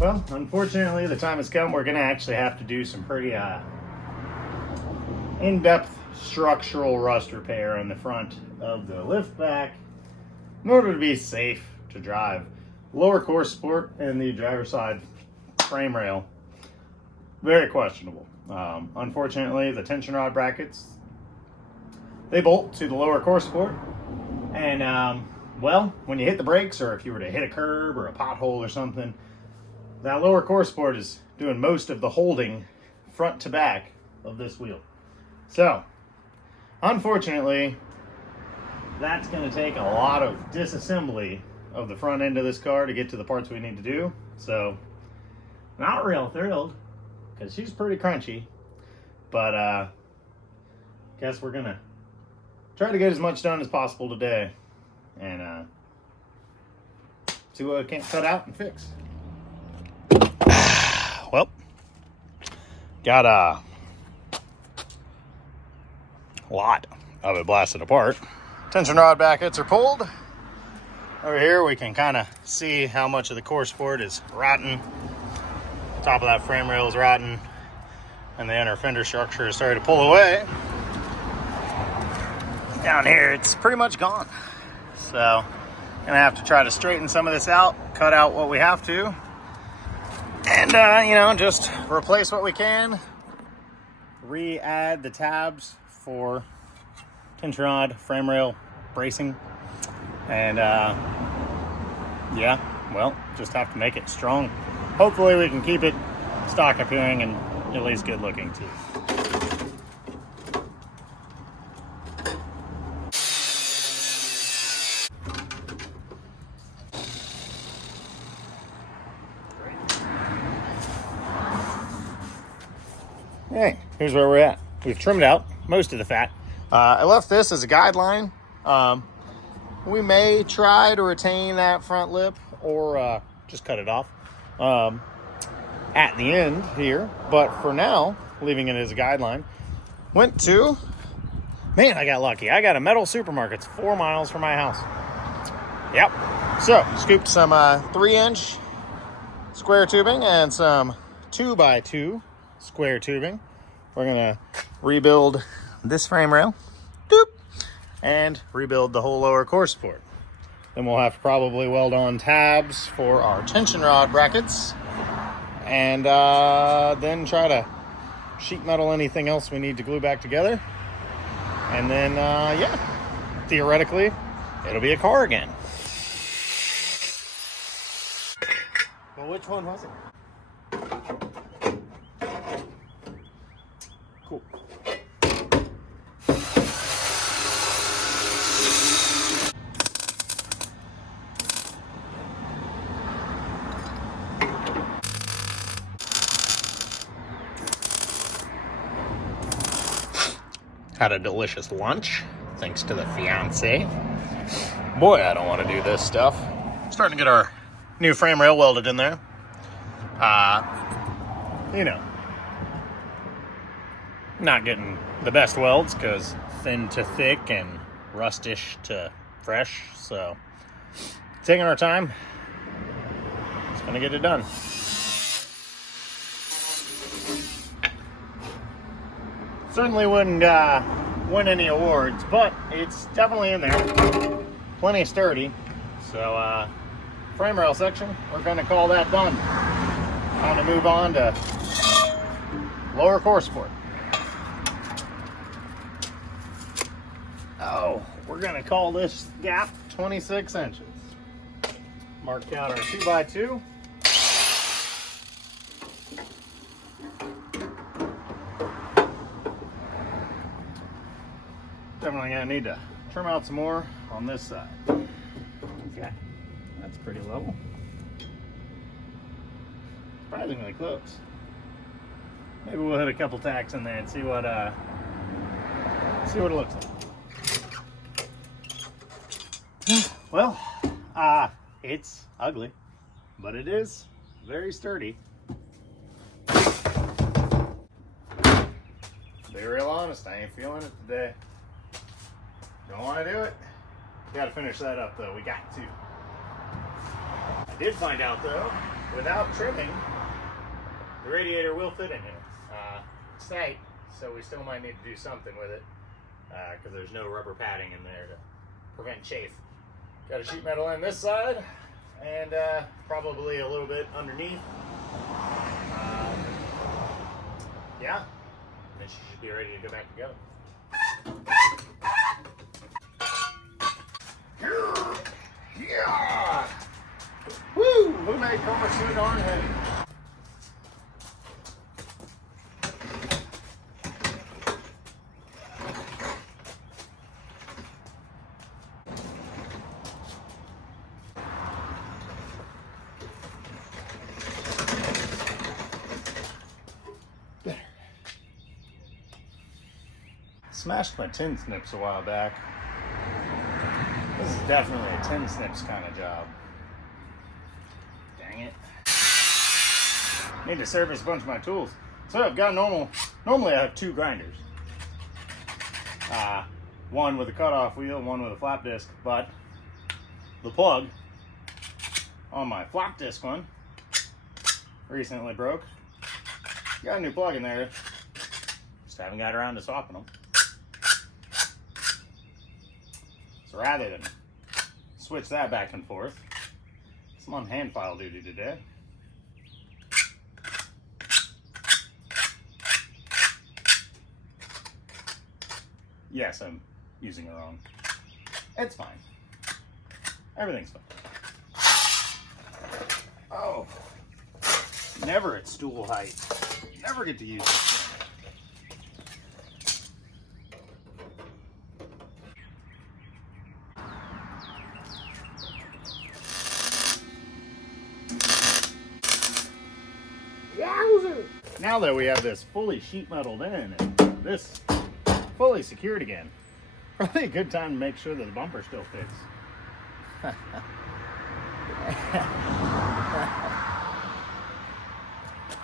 Well, unfortunately, the time has come. We're going to actually have to do some pretty in-depth structural rust repair on the front of the lift back in order to be safe to drive. Lower core support and the driver's side frame rail, very questionable. Unfortunately, the tension rod brackets, they bolt to the lower core support, and well, when you hit the brakes, or if you were to hit a curb or a pothole or something, that lower core support is doing most of the holding front to back of this wheel. So, unfortunately, that's going to take a lot of disassembly of the front end of this car to get to the parts we need to do. So, not real thrilled, because she's pretty crunchy. But, guess we're going to try to get as much done as possible today. And, see what I can't cut out and fix. Well, got a lot of it blasted apart. Tension rod brackets are pulled. Over here we can kind of see how much of the core support is rotten. Top of that frame rail is rotten, and the inner fender structure is starting to pull away. Down here it's pretty much gone. So gonna have to try to straighten some of this out, cut out what we have to, and you know, just replace what we can, re-add the tabs for tension rod, frame rail, bracing, and yeah, well, just have to make it strong. Hopefully we can keep it stock appearing and at least good looking too. Hey, here's where we're at. We've trimmed out most of the fat. I left this as a guideline. We may try to retain that front lip or just cut it off at the end here. But for now, leaving it as a guideline. Went to, man, I got lucky. I got a metal supermarket 4 miles from my house. Yep. So, scooped some 3-inch square tubing and some 2x2 square tubing. We're gonna rebuild this frame rail, doop, and rebuild the whole lower core support. Then we'll have to probably weld on tabs for our tension rod brackets, and then try to sheet metal anything else we need to glue back together. And then, yeah, theoretically, it'll be a car again. Well, which one was it? Cool. Had a delicious lunch, thanks to the fiance. Boy, I don't want to do this stuff. Starting to get our new frame rail welded in there. You know, not getting the best welds because thin to thick and rustish to fresh. So taking our time. Just gonna get it done. Certainly wouldn't win any awards, but it's definitely in there. Plenty sturdy. So frame rail section, we're gonna call that done. Time to move on to lower core support. Oh, we're gonna call this gap 26 inches. Mark out our 2x2. Definitely gonna need to trim out some more on this side. Okay, that's pretty level. Surprisingly close. Maybe we'll hit a couple tacks in there and see what it looks like. Well, it's ugly, but it is very sturdy. Be real honest, I ain't feeling it today. Don't want to do it. Gotta finish that up though, we got to. I did find out though, without trimming, the radiator will fit in here. It's tight, so we still might need to do something with it because there's no rubber padding in there to prevent chafe. Got a sheet metal in this side and probably a little bit underneath. Yeah, and then she should be ready to go back together. Yeah! Woo! Who made car so darn heavy? Smashed my tin snips a while back. This is definitely a tin snips kind of job. Dang it. Need to service a bunch of my tools. So I've got normally I have two grinders. One with a cutoff wheel, one with a flap disc, but the plug on my flap disc one recently broke. Got a new plug in there. Just haven't got around to swapping them. So rather than switch that back and forth, I'm on hand file duty today. Yes, I'm using it wrong. It's fine. Everything's fine. Oh, never at stool height. You never get to use this thing. Now that we have this fully sheet metaled in and this fully secured again, probably a good time to make sure that the bumper still fits.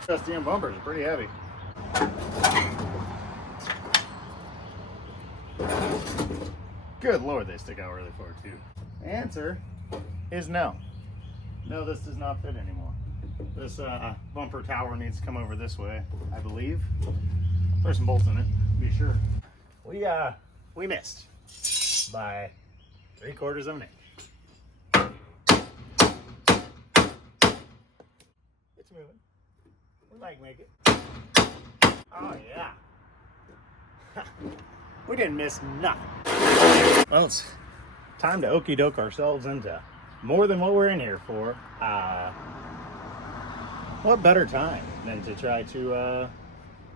USDM bumpers are pretty heavy. Good Lord, they stick out really far too. The answer is no. No, this does not fit anymore. This bumper tower needs to come over this way, I believe. There's some bolts in it, to be sure. We missed by 3/4 of an inch. It's moving. We might make it. Oh yeah. We didn't miss nothing. Well, it's time to okey doke ourselves into more than what we're in here for. What better time than to try to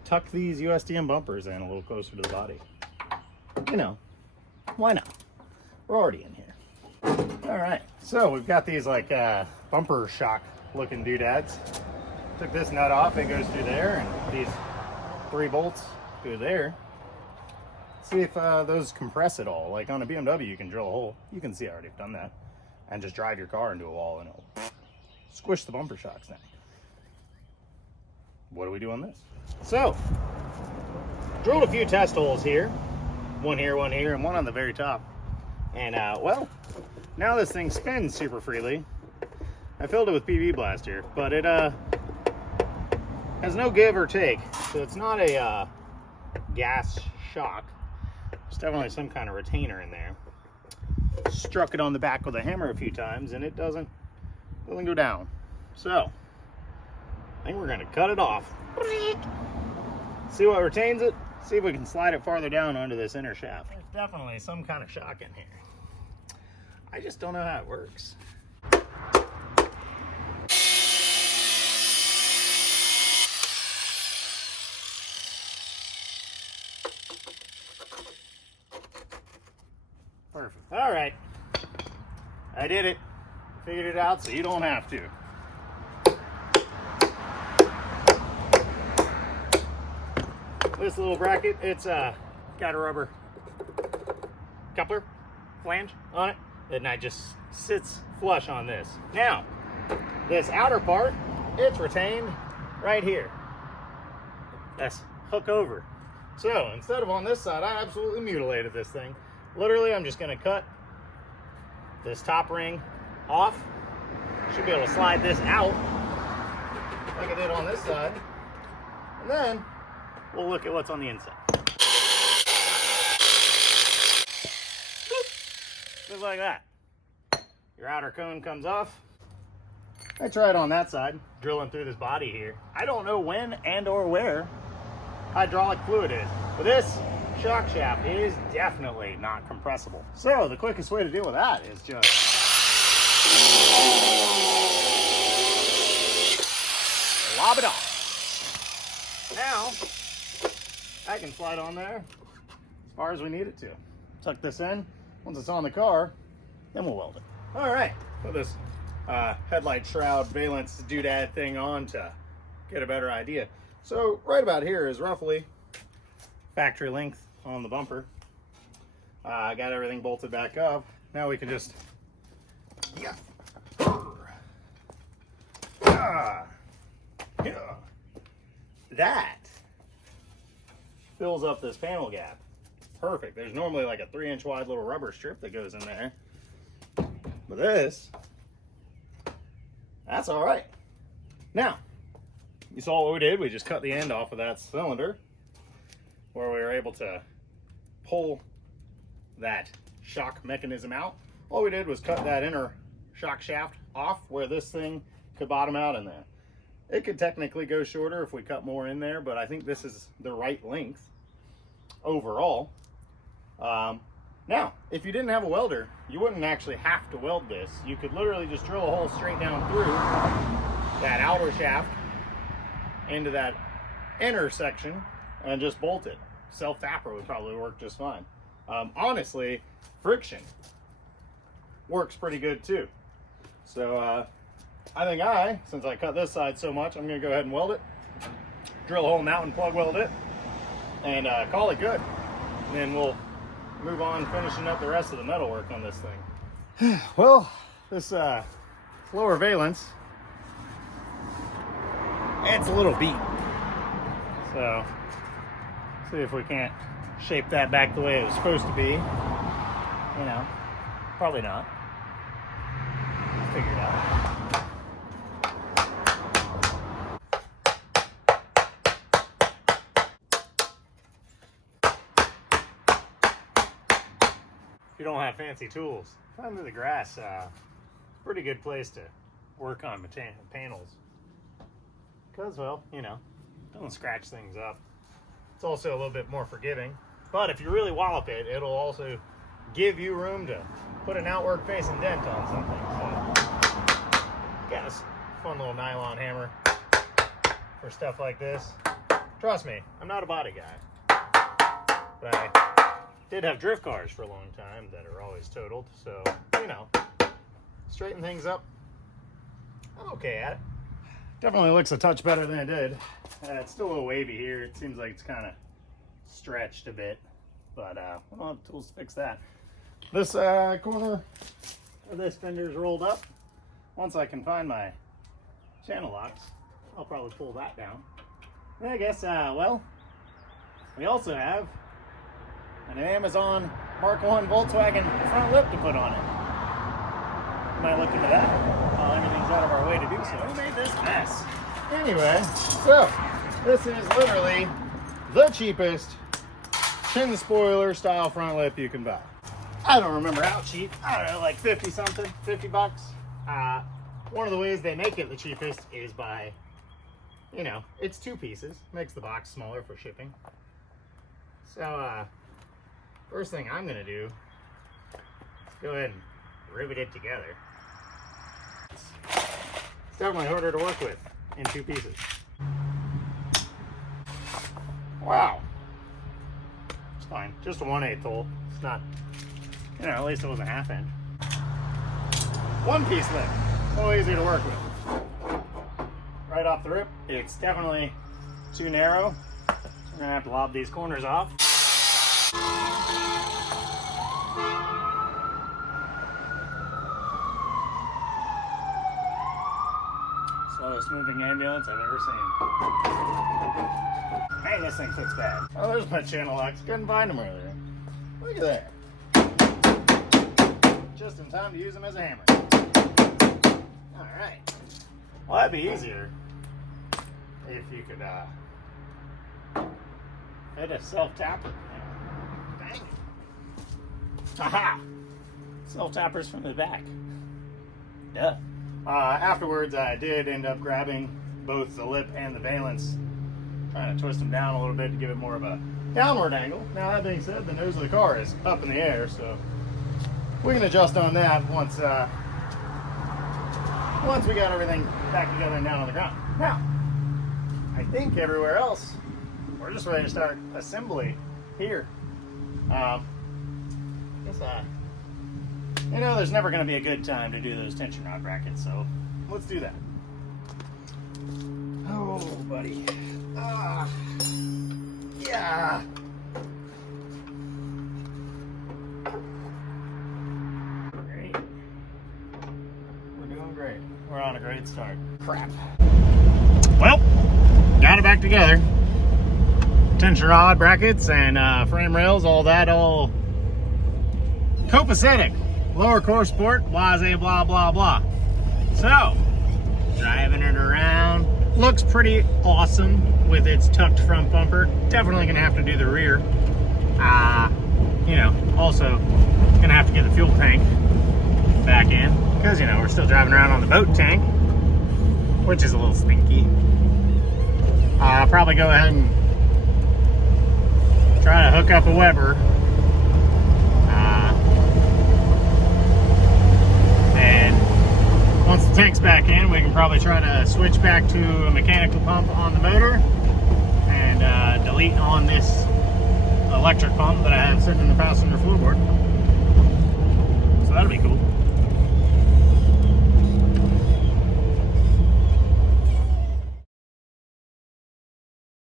tuck these USDM bumpers in a little closer to the body? You know, why not? We're already in here. All right, so we've got these like bumper shock looking doodads. Took this nut off, it goes through there, and these 3 bolts go there. See if those compress at all. Like on a BMW, you can drill a hole. You can see I already have done that. And just drive your car into a wall and it'll squish the bumper shocks down. What do we do on this? So, drilled a few test holes here. One here, and one on the very top. And well, now this thing spins super freely. I filled it with PV Blaster, but it has no give or take. So it's not a gas shock. There's definitely some kind of retainer in there. Struck it on the back with a hammer a few times and it doesn't go down. So I think we're going to cut it off. See what retains it. See if we can slide it farther down onto this inner shaft. There's definitely some kind of shock in here. I just don't know how it works. Perfect. All right. I did it. Figured it out so you don't have to. This little bracket, it's got a rubber coupler flange on it, and it just sits flush on this. Now, this outer part, it's retained right here. That's hook over. So instead of on this side, I absolutely mutilated this thing. Literally, I'm just gonna cut this top ring off. Should be able to slide this out like I did on this side. And then we'll look at what's on the inside. Just like that. Your outer cone comes off. I tried on that side, drilling through this body here. I don't know when and or where hydraulic fluid is, but this shock shaft is definitely not compressible. So the quickest way to deal with that is just lob it off. Now I can slide on there as far as we need it to. Tuck this in. Once it's on the car, then we'll weld it. All right, put this headlight shroud valence doodad thing on to get a better idea. So right about here is roughly factory length on the bumper. I got everything bolted back up. Now we can just, that fills up this panel gap. Perfect. There's normally like a 3-inch wide little rubber strip that goes in there. But this, that's all right. Now, you saw what we did. We just cut the end off of that cylinder where we were able to pull that shock mechanism out. All we did was cut that inner shock shaft off where this thing could bottom out in there. It could technically go shorter if we cut more in there, but I think this is the right length overall. Now, if you didn't have a welder, you wouldn't actually have to weld this. You could literally just drill a hole straight down through that outer shaft into that inner section and just bolt it. Self-tapper would probably work just fine. Honestly, friction works pretty good too. So I think since I cut this side so much, I'm gonna go ahead and weld it, drill a hole in that one, plug weld it, and call it good. And then we'll move on finishing up the rest of the metal work on this thing. Well, this lower valence, it's a little beat. So see if we can't shape that back the way it was supposed to be. You know, probably not. Figure it out. If you don't have fancy tools, under the grass, pretty good place to work on panels. Because, well, you know, don't scratch things up. It's also a little bit more forgiving. But if you really wallop it, it'll also give you room to put an outward facing dent on something. So, got a fun little nylon hammer for stuff like this. Trust me, I'm not a body guy. But I did have drift cars for a long time that are always totaled, so, you know, straighten things up. I'm okay at it. Definitely looks a touch better than it did. It's still a little wavy here. It seems like it's kind of stretched a bit, but we don't have tools to fix that. This corner of this fender is rolled up. Once I can find my channel locks, I'll probably pull that down. And I guess, well, we also have an Amazon Mark I Volkswagen front lip to put on it. Might look into that while everything's out of our way to do so. Who made this mess? Anyway, so this is literally the cheapest tin spoiler style front lip you can buy. I don't remember how cheap. I don't know, like 50 something, 50 bucks. One of the ways they make it the cheapest is by, you know, it's 2 pieces. Makes the box smaller for shipping. So, first thing I'm gonna do is go ahead and rivet it together. It's definitely harder to work with in 2 pieces. Wow. It's fine. Just a 1/8 hole. It's not, you know, at least it was a 1/2 inch. 1-piece lip. A little easier to work with. Right off the rip, it's definitely too narrow. So we're gonna have to lob these corners off. Slowest moving ambulance I've ever seen. Man, this thing fits bad. Oh, there's my channel locks. Couldn't find them earlier. Look at that. just in time to use them as a hammer. All right. Well, that'd be easier if you could fit a self-tapper. Dang it. Aha! Self-tappers from the back. Duh. Afterwards, I did end up grabbing both the lip and the valence, trying to twist them down a little bit to give it more of a downward angle. Now, that being said, the nose of the car is up in the air, so we can adjust on that once we got everything back together and down on the ground. Now, I think everywhere else, we're just ready to start assembly here. You know, there's never going to be a good time to do those tension rod brackets, so let's do that. Oh, buddy. Yeah. Great. We're doing great. We're on a great start. Crap. Well, got it back together. Tension rod brackets and frame rails, all that, all copacetic. Lower core sport, blase, blah, blah, blah. So, driving it around. Looks pretty awesome with its tucked front bumper. Definitely gonna have to do the rear. You know, also gonna have to get the fuel tank back in because, you know, we're still driving around on the boat tank, which is a little stinky. I'll probably go ahead and try to hook up a Weber. Once the tank's back in, we can probably try to switch back to a mechanical pump on the motor and delete on this electric pump that I have sitting in the passenger floorboard.